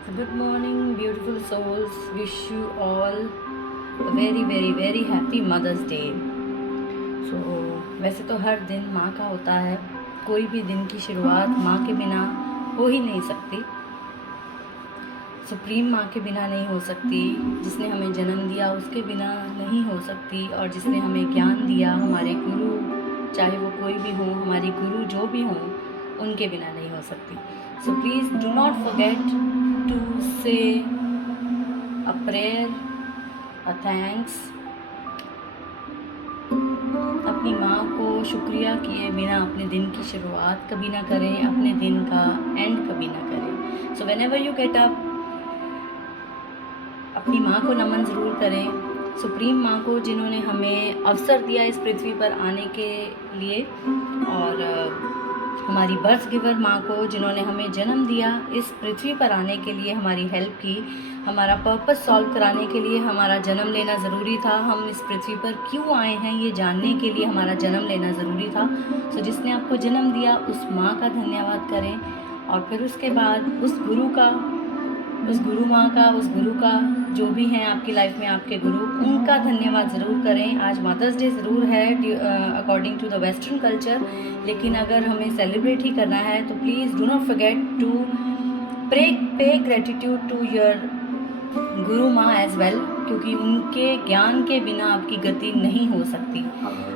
So good morning, beautiful souls. Wish you all a very very very happy Mother's Day. So वैसे तो हर दिन माँ का होता है, कोई भी दिन की शुरुआत माँ के बिना हो ही नहीं सकती। सुप्रीम माँ के बिना नहीं हो सकती, जिसने हमें जन्म दिया उसके बिना नहीं हो सकती, और जिसने हमें ज्ञान दिया, हमारे गुरु, चाहे वो कोई भी हो, हमारे गुरु जो भी हों, उनके बिना नहीं हो सकती। So please do not forget to say a prayer, a thanks. अपनी माँ को शुक्रिया किए बिना अपने दिन की शुरुआत कभी ना करें, अपने दिन का एंड कभी ना करें। So whenever you get up, अपनी माँ को नमन ज़रूर करें, सुप्रीम माँ को जिन्होंने हमें अवसर दिया इस पृथ्वी पर आने के लिए, और हमारी बर्थ गिवर माँ को जिन्होंने हमें जन्म दिया इस पृथ्वी पर आने के लिए, हमारी हेल्प की, हमारा पर्पस सॉल्व कराने के लिए हमारा जन्म लेना ज़रूरी था। हम इस पृथ्वी पर क्यों आए हैं ये जानने के लिए हमारा जन्म लेना ज़रूरी था। सो जिसने आपको जन्म दिया उस माँ का धन्यवाद करें, और फिर उसके बाद उस गुरु का, उस गुरु माँ का, उस गुरु का, जो भी हैं आपकी लाइफ में आपके गुरु, उनका धन्यवाद ज़रूर करें। आज मदर्स डे ज़रूर है according to the western culture, लेकिन अगर हमें सेलिब्रेट ही करना है तो please do not forget to pay gratitude to your guru माँ एज वेल, क्योंकि उनके ज्ञान के बिना आपकी गति नहीं हो सकती।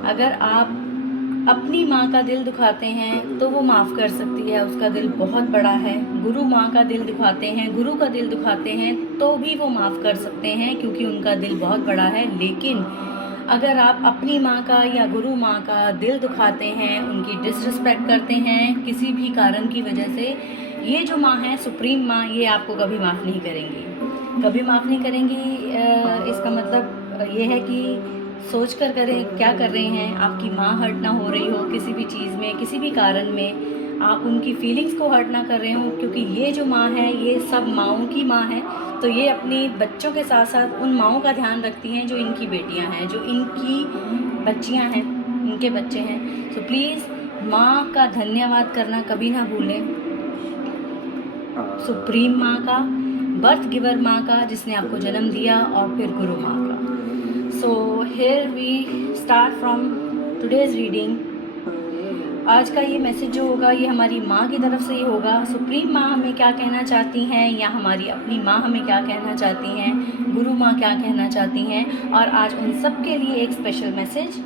अगर आप अपनी माँ का दिल दुखाते हैं तो वो माफ़ कर सकती है, उसका दिल बहुत बड़ा है। गुरु माँ का दिल दुखाते हैं, गुरु का दिल दुखाते हैं तो भी वो माफ़ कर सकते हैं, क्योंकि उनका दिल बहुत बड़ा है। लेकिन अगर आप अपनी माँ का या गुरु माँ का दिल दुखाते हैं, उनकी डिसरिस्पेक्ट करते हैं किसी भी कारण की वजह से, ये जो माँ है सुप्रीम माँ, ये आपको कभी माफ़ नहीं करेंगी, कभी माफ़ नहीं करेंगी। इसका मतलब ये है कि सोच कर करें क्या कर रहे हैं। आपकी माँ हर्ट ना हो रही हो किसी भी चीज़ में, किसी भी कारण में, आप उनकी फीलिंग्स को हर्ट ना कर रहे हो, क्योंकि ये जो माँ है ये सब माँओं की माँ है। तो ये अपनी बच्चों के साथ साथ उन माँओं का ध्यान रखती हैं जो इनकी बेटियाँ हैं, जो इनकी बच्चियाँ हैं, इनके बच्चे हैं। तो प्लीज़ माँ का धन्यवाद करना कभी ना भूलें, सुप्रीम माँ का, बर्थ गिवर माँ का जिसने आपको जन्म दिया, और फिर गुरु माँ का। So here we start from today's reading. आज का ये मैसेज जो होगा ये हमारी माँ की तरफ से ही होगा। सुप्रीम माँ हमें क्या कहना चाहती हैं, या हमारी अपनी माँ हमें क्या कहना चाहती हैं, गुरु माँ क्या कहना चाहती हैं। और आज उन सब के लिए एक स्पेशल मैसेज,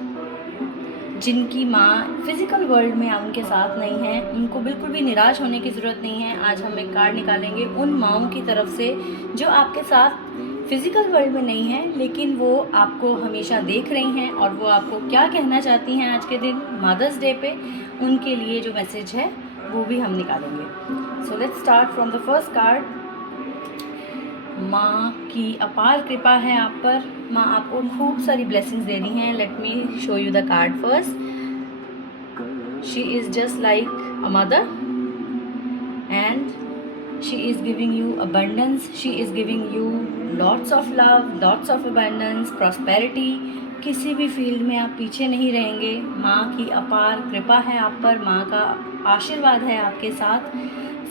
जिनकी माँ फिज़िकल वर्ल्ड में उनके साथ नहीं है, उनको बिल्कुल भी निराश होने की ज़रूरत नहीं है। आज हम एक कार्ड निकालेंगे उन माँओं की तरफ से जो आपके साथ फिज़िकल वर्ल्ड में नहीं है, लेकिन वो आपको हमेशा देख रही हैं, और वो आपको क्या कहना चाहती हैं आज के दिन मदर्स डे पे, उनके लिए जो मैसेज है वो भी हम निकालेंगे। So let's start from the first card. माँ की अपार कृपा है आप पर, माँ आपको खूब सारी ब्लेसिंग्स दे रही हैं। Let me show you the card first. She is just like a mother and she is giving you abundance, she is giving you lots of love, lots of abundance, prosperity। किसी भी field में आप पीछे नहीं रहेंगे। माँ की अपार कृपा है आप पर, माँ का आशीर्वाद है आपके साथ।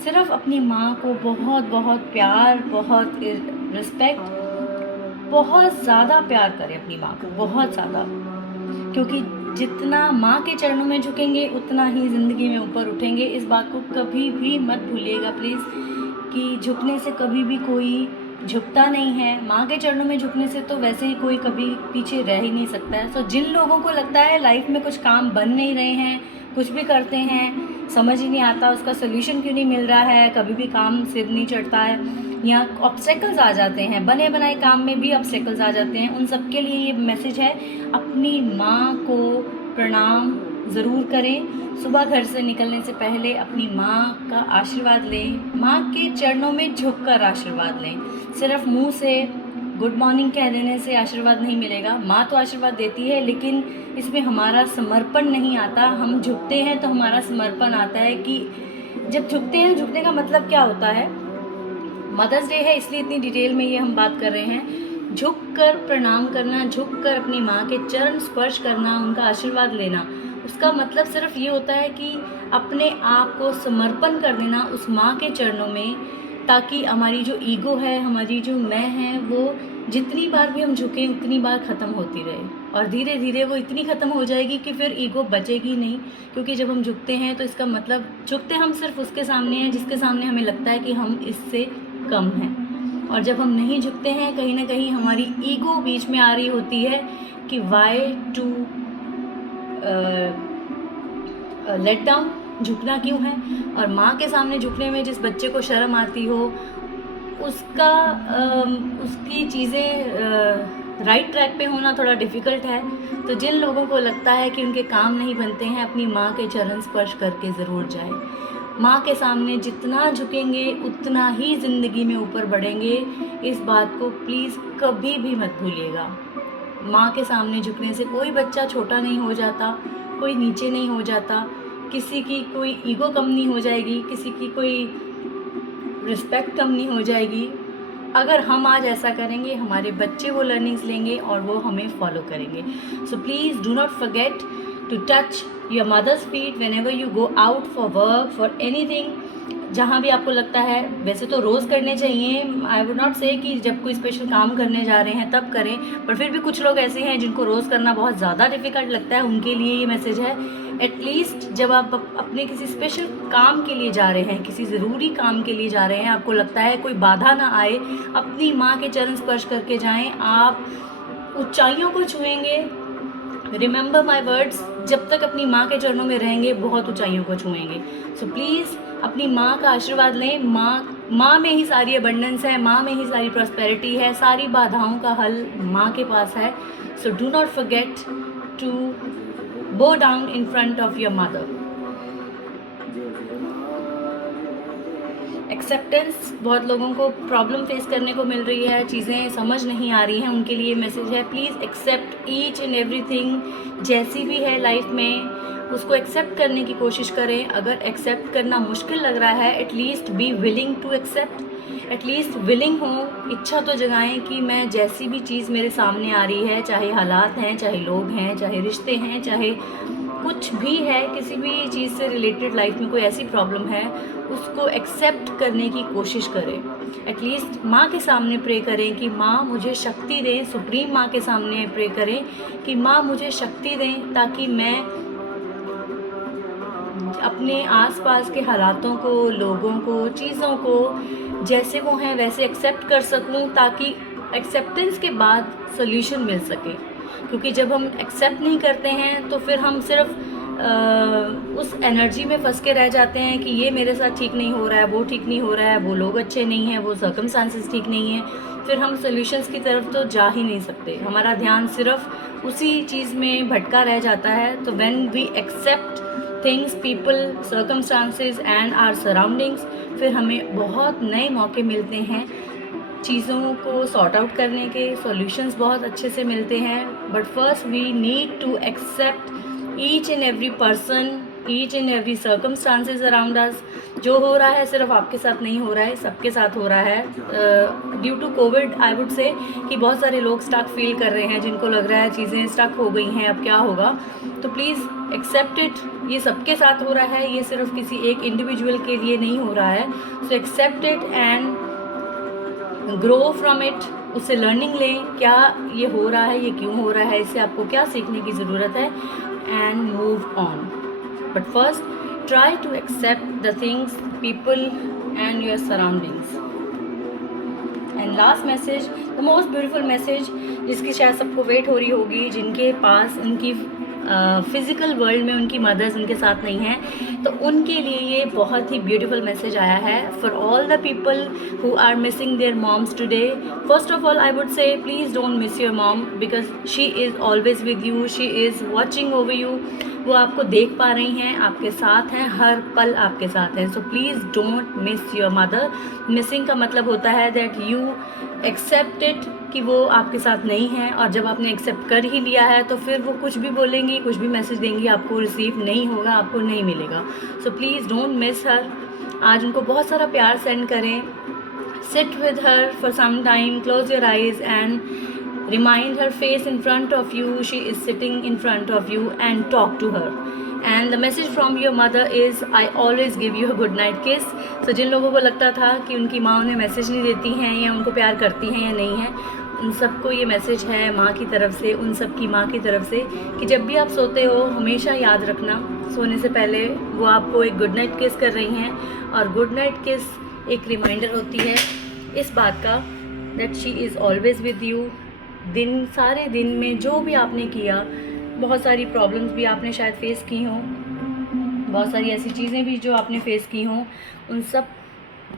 सिर्फ अपनी माँ को बहुत बहुत प्यार, बहुत रिस्पेक्ट, बहुत ज़्यादा प्यार करें अपनी माँ को, बहुत ज़्यादा, क्योंकि जितना माँ के चरणों में झुकेंगे उतना ही ज़िंदगी में ऊपर उठेंगे। इस बात को कभी भी मत भूलिएगा प्लीज़, कि झुकने से कभी भी कोई झुकता नहीं है। माँ के चरणों में झुकने से तो वैसे ही कोई कभी पीछे रह ही नहीं सकता है। सो जिन लोगों को लगता है लाइफ में कुछ काम बन नहीं रहे हैं, कुछ भी करते हैं समझ ही नहीं आता, उसका सोल्यूशन क्यों नहीं मिल रहा है, कभी भी काम सिर नहीं चढ़ता है, या ऑब्स्टेकल्स आ जाते हैं, बने बनाए काम में भी ऑब्स्टेकल्स आ जाते हैं, उन सब के लिए ये मैसेज है। अपनी माँ को प्रणाम ज़रूर करें। सुबह घर से निकलने से पहले अपनी माँ का आशीर्वाद लें, माँ के चरणों में झुककर आशीर्वाद लें। सिर्फ मुंह से गुड मॉर्निंग कह देने से आशीर्वाद नहीं मिलेगा। माँ तो आशीर्वाद देती है, लेकिन इसमें हमारा समर्पण नहीं आता। हम झुकते हैं तो हमारा समर्पण आता है, कि जब झुकते हैं, झुकने का मतलब क्या होता है, मदर्स डे है इसलिए इतनी डिटेल में ये हम बात कर रहे हैं। झुक कर प्रणाम करना, झुक कर अपनी माँ के चरण स्पर्श करना, उनका आशीर्वाद लेना, उसका मतलब सिर्फ ये होता है कि अपने आप को समर्पण कर देना उस माँ के चरणों में, ताकि हमारी जो ईगो है, हमारी जो मैं है, वो जितनी बार भी हम झुकें उतनी बार ख़त्म होती रहे, और धीरे धीरे वो इतनी ख़त्म हो जाएगी कि फिर ईगो बचेगी नहीं। क्योंकि जब हम झुकते हैं तो इसका मतलब झुकते हम सिर्फ उसके सामने हैं जिसके सामने हमें लगता है कि हम इससे कम हैं। और जब हम नहीं झुकते हैं, कहीं ना कहीं हमारी ईगो बीच में आ रही होती है कि वाई टू लेट डाउन, झुकना क्यों है। और माँ के सामने झुकने में जिस बच्चे को शर्म आती हो, उसकी चीज़ें राइट ट्रैक पे होना थोड़ा डिफ़िकल्ट है। तो जिन लोगों को लगता है कि उनके काम नहीं बनते हैं, अपनी माँ के चरण स्पर्श करके ज़रूर जाए। माँ के सामने जितना झुकेंगे उतना ही ज़िंदगी में ऊपर बढ़ेंगे। इस बात को प्लीज़ कभी भी मत भूलिएगा। माँ के सामने झुकने से कोई बच्चा छोटा नहीं हो जाता, कोई नीचे नहीं हो जाता, किसी की कोई ईगो कम नहीं हो जाएगी, किसी की कोई रिस्पेक्ट कम नहीं हो जाएगी। अगर हम आज ऐसा करेंगे, हमारे बच्चे वो लर्निंग्स लेंगे और वो हमें फॉलो करेंगे। So please do not forget to touch your mother's feet whenever you go out for work, for anything. जहाँ भी आपको लगता है, वैसे तो रोज़ करने चाहिए, आई वुड नॉट से कि जब कोई स्पेशल काम करने जा रहे हैं तब करें, पर फिर भी कुछ लोग ऐसे हैं जिनको रोज़ करना बहुत ज़्यादा डिफ़िकल्ट लगता है, उनके लिए ये मैसेज है। एटलीस्ट जब आप अपने किसी स्पेशल काम के लिए जा रहे हैं, किसी ज़रूरी काम के लिए जा रहे हैं, आपको लगता है कोई बाधा ना आए, अपनी माँ के चरण स्पर्श करके जाएं। आप ऊंचाइयों को छुएंगे। रिमेंबर माई वर्ड्स, जब तक अपनी माँ के चरणों में रहेंगे बहुत ऊंचाइयों को छुएंगे। सो प्लीज़ अपनी माँ का आशीर्वाद लें। माँ में ही सारी अबंडेंस है, माँ में ही सारी प्रॉस्पेरिटी है, सारी बाधाओं का हल माँ के पास है। So do not forget to bow down in front of your mother. Acceptance, बहुत लोगों को प्रॉब्लम फेस करने को मिल रही है, चीज़ें समझ नहीं आ रही हैं, उनके लिए मैसेज है please accept each and everything. जैसी भी है लाइफ में, उसको एक्सेप्ट करने की कोशिश करें। अगर एक्सेप्ट करना मुश्किल लग रहा है, at least be willing to accept. At least willing हो, इच्छा तो जगाएं कि मैं जैसी भी चीज़ मेरे सामने आ रही है, चाहे हालात हैं, चाहे लोग हैं, चाहे रिश्ते हैं, चाहे कुछ भी है, किसी भी चीज़ से रिलेटेड लाइफ में कोई ऐसी प्रॉब्लम है, उसको एक्सेप्ट करने की कोशिश करें। एटलीस्ट माँ के सामने प्रे करें कि माँ मुझे शक्ति दें। सुप्रीम माँ के सामने प्रे करें कि माँ मुझे शक्ति दें, ताकि मैं अपने आसपास के हालातों को, लोगों को, चीज़ों को जैसे वो हैं वैसे एक्सेप्ट कर सकूं, ताकि एक्सेप्टेंस के बाद सोल्यूशन मिल सके। क्योंकि जब हम एक्सेप्ट नहीं करते हैं तो फिर हम सिर्फ उस एनर्जी में फंस के रह जाते हैं कि ये मेरे साथ ठीक नहीं हो रहा है, वो ठीक नहीं हो रहा है, वो लोग अच्छे नहीं हैं, वो सर्कमस्टांसेस ठीक नहीं हैं। फिर हम सोल्यूशंस की तरफ तो जा ही नहीं सकते, हमारा ध्यान सिर्फ उसी चीज़ में भटका रह जाता है। तो when we accept things, people, circumstances and our surroundings, फिर हमें बहुत नए मौके मिलते हैं चीज़ों को सॉर्ट आउट करने के, सॉल्यूशंस बहुत अच्छे से मिलते हैं। But first we need to accept each and every person, each and every circumstances around us. जो हो रहा है सिर्फ आपके साथ नहीं हो रहा है, सबके साथ हो रहा है। Due to COVID I would say कि बहुत सारे लोग स्टक फील कर रहे हैं, जिनको लग रहा है चीज़ें स्टक हो गई हैं, अब क्या होगा। तो प्लीज़ एक्सेप्ट इट, ये सबके साथ हो रहा है, ये सिर्फ किसी एक इंडिविजुअल के लिए नहीं हो रहा है। So accept it and grow from it, उससे लर्निंग लें, क्या ये हो रहा है, ये क्यों हो रहा है, इससे आपको क्या सीखने की ज़रूरत है, and move on. But first try to accept the things, people and your surroundings. And last message, the most beautiful message, जिसकी शायद सबको वेट हो रही होगी, जिनके पास उनकी फिज़िकल वर्ल्ड में उनकी मदर्स उनके साथ नहीं हैं, तो उनके लिए ये बहुत ही ब्यूटीफुल मैसेज आया है। For all the people who are missing their moms today, first of all I would say please don't miss your mom, because she is always with you, she is watching over you. वो आपको देख पा रही हैं, आपके साथ हैं, हर पल आपके साथ हैं। सो please don't miss your mother. Missing का मतलब होता है दैट यू एक्सेप्ट इट कि वो आपके साथ नहीं है, और जब आपने एक्सेप्ट कर ही लिया है तो फिर वो कुछ भी बोलेंगी, कुछ भी मैसेज देंगी, आपको रिसीव नहीं होगा, आपको नहीं मिलेगा। So please don't miss her. आज उनको बहुत सारा प्यार सेंड करें। Sit with her for some time, close your eyes and remind her face in front of you, she is sitting in front of you, and talk to her and the message from your mother is I always give you a good night किस। तो जिन लोगों को लगता था कि उनकी माँ उन्हें मैसेज नहीं देती हैं या उनको प्यार करती हैं या नहीं है, उन सबको ये मैसेज है माँ की तरफ से, उन सब की माँ की तरफ से, कि जब भी आप सोते हो हमेशा याद रखना सोने से पहले वो आपको एक गुड नाइट किस कर रही हैं। और गुड नाइट किस एक रिमाइंडर होती है इस बात का that she is always with you. सारे दिन में जो भी आपने किया, बहुत सारी प्रॉब्लम्स भी आपने शायद फेस की हों, बहुत सारी ऐसी चीज़ें भी जो आपने फेस की हों, उन सब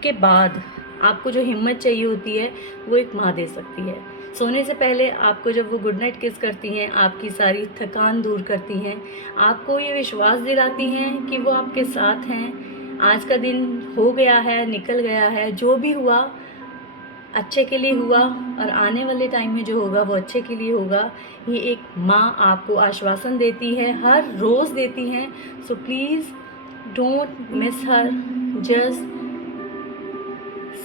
के बाद आपको जो हिम्मत चाहिए होती है वो एक माँ दे सकती है। सोने से पहले आपको जब वो गुड नाइट किस करती हैं, आपकी सारी थकान दूर करती हैं, आपको ये विश्वास दिलाती हैं कि वो आपके साथ हैं। आज का दिन हो गया है, निकल गया है, जो भी हुआ अच्छे के लिए हुआ और आने वाले टाइम में जो होगा वो अच्छे के लिए होगा। ये एक माँ आपको आश्वासन देती है, हर रोज़ देती हैं। सो please don't miss her, just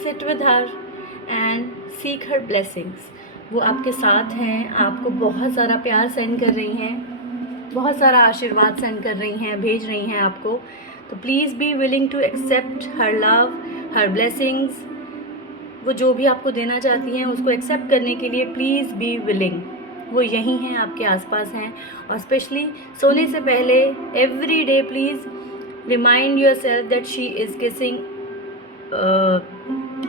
sit with her and seek her blessings. वो आपके साथ हैं, आपको बहुत सारा प्यार सेंड कर रही हैं, बहुत सारा आशीर्वाद सेंड कर रही हैं, भेज रही हैं आपको। तो please be willing to accept her love, her blessings. वो जो भी आपको देना चाहती हैं उसको एक्सेप्ट करने के लिए प्लीज़ बी विलिंग। वो यहीं हैं, आपके आसपास हैं। और स्पेशली सोने से पहले every day please remind your self that she is kissing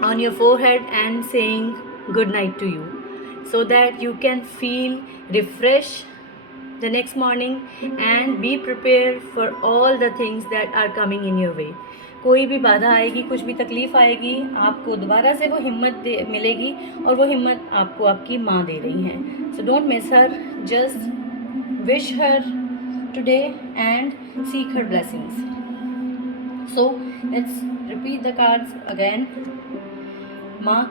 on your forehead and saying good night to you, so that you can feel refreshed the next morning and be prepared for all the things that are coming in your way. कोई भी बाधा आएगी, कुछ भी तकलीफ़ आएगी, आपको दोबारा से वो हिम्मत मिलेगी और वो हिम्मत आपको आपकी माँ दे रही हैं। So don't miss her, just wish her today and seek her blessings. So let's repeat the cards again. माँ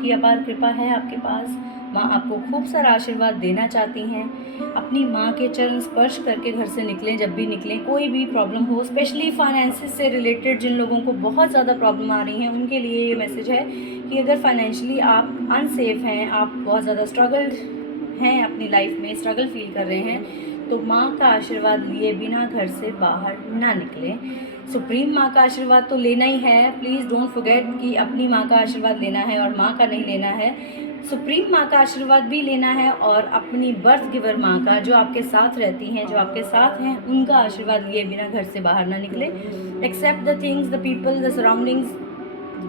की अपार कृपा है आपके पास। माँ आपको खूब सारा आशीर्वाद देना चाहती हैं। अपनी माँ के चरण स्पर्श करके घर से निकलें। जब भी निकलें, कोई भी प्रॉब्लम हो, स्पेशली फाइनेंसिस से रिलेटेड जिन लोगों को बहुत ज़्यादा प्रॉब्लम आ रही हैं, उनके लिए ये मैसेज है कि अगर फाइनेंशियली आप अनसेफ हैं, आप बहुत ज़्यादा स्ट्रगल्ड हैं, अपनी लाइफ में स्ट्रगल फील कर रहे हैं, तो माँ का आशीर्वाद लिए बिना घर से बाहर ना निकलें। सुप्रीम माँ का आशीर्वाद तो लेना ही है। प्लीज़ डोंट फॉरगेट कि अपनी माँ का आशीर्वाद लेना है और माँ का नहीं लेना है, सुप्रीम माँ का आशीर्वाद भी लेना है। और अपनी बर्थ गिवर माँ का, जो आपके साथ रहती हैं, जो आपके साथ हैं, उनका आशीर्वाद लिए बिना घर से बाहर ना निकले। Accept the things, the people, the surroundings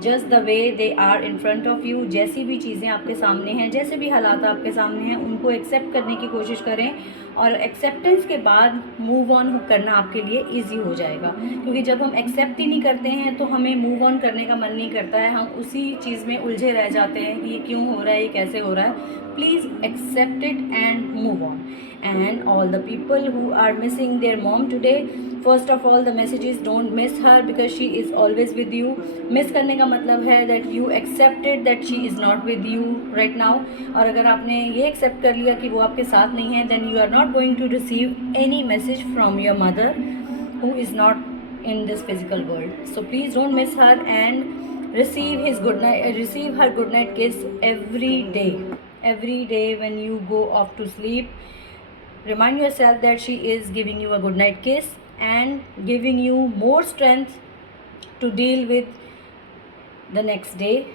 just the way they are in front of you. जैसी भी चीज़ें आपके सामने हैं, जैसे भी हालात आपके सामने हैं, उनको एक्सेप्ट करने की कोशिश करें। और एक्सेप्टेंस के बाद मूव ऑन करना आपके लिए इजी हो जाएगा, क्योंकि जब हम एक्सेप्ट ही नहीं करते हैं तो हमें मूव ऑन करने का मन नहीं करता है। हम उसी चीज़ में उलझे रह जाते हैं कि ये क्यों हो रहा है, ये कैसे हो रहा है। Please accept it and move on. And all the people who are missing their mom today, first of all the message is don't miss her because she is always with you. Miss करने का मतलब है that you accepted that she is not with you right now. और अगर आपने ये accept कर लिया कि वो आपके साथ नहीं है, then you are not going to receive any message from your mother who is not in this physical world. So please don't miss her and receive her good night kiss every day when you go off to sleep. Remind yourself that she is giving you a good night kiss and giving you more strength to deal with the next day,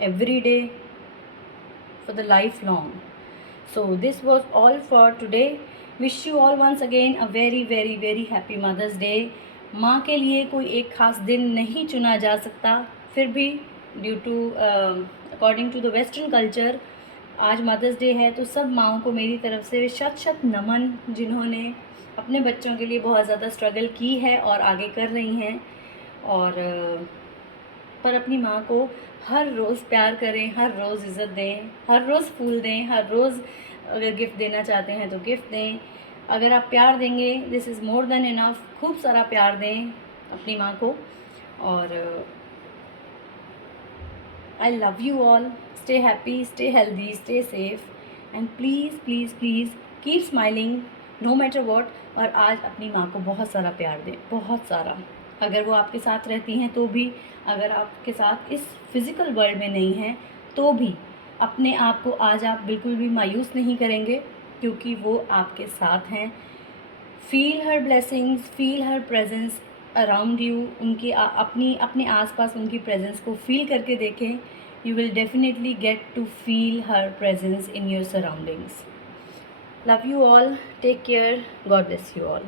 every day, for the lifelong. So this was all for today. Wish you all once again a very very very happy Mother's Day. माँ के लिए कोई एक ख़ास दिन नहीं चुना जा सकता, फिर भी due to according to the western culture आज मदर्स डे है, तो सब माँओं को मेरी तरफ से शत नमन, जिन्होंने अपने बच्चों के लिए बहुत ज़्यादा स्ट्रगल की है और आगे कर रही हैं। और पर अपनी माँ को हर रोज़ प्यार करें, हर रोज़ इज़्ज़त दें, हर रोज़ फूल दें, हर रोज़ अगर गिफ्ट देना चाहते हैं तो गिफ्ट दें। अगर आप प्यार देंगे, this is more than enough. खूब सारा प्यार दें अपनी माँ को। और I love you all. Stay happy, stay healthy, stay safe, and please keep smiling no matter what. और आज अपनी माँ को बहुत सारा प्यार दें, बहुत सारा। अगर वो आपके साथ रहती हैं तो भी, अगर आपके साथ इस फिज़िकल वर्ल्ड में नहीं हैं तो भी, अपने आप को आज आप बिल्कुल भी मायूस नहीं करेंगे, क्योंकि वो आपके साथ हैं। Feel her blessings, feel her presence around you. उनकी अपने आसपास उनकी प्रेजेंस को फील करके देखें। You will definitely get to feel her presence in your surroundings. Love you all, take care, God bless you all.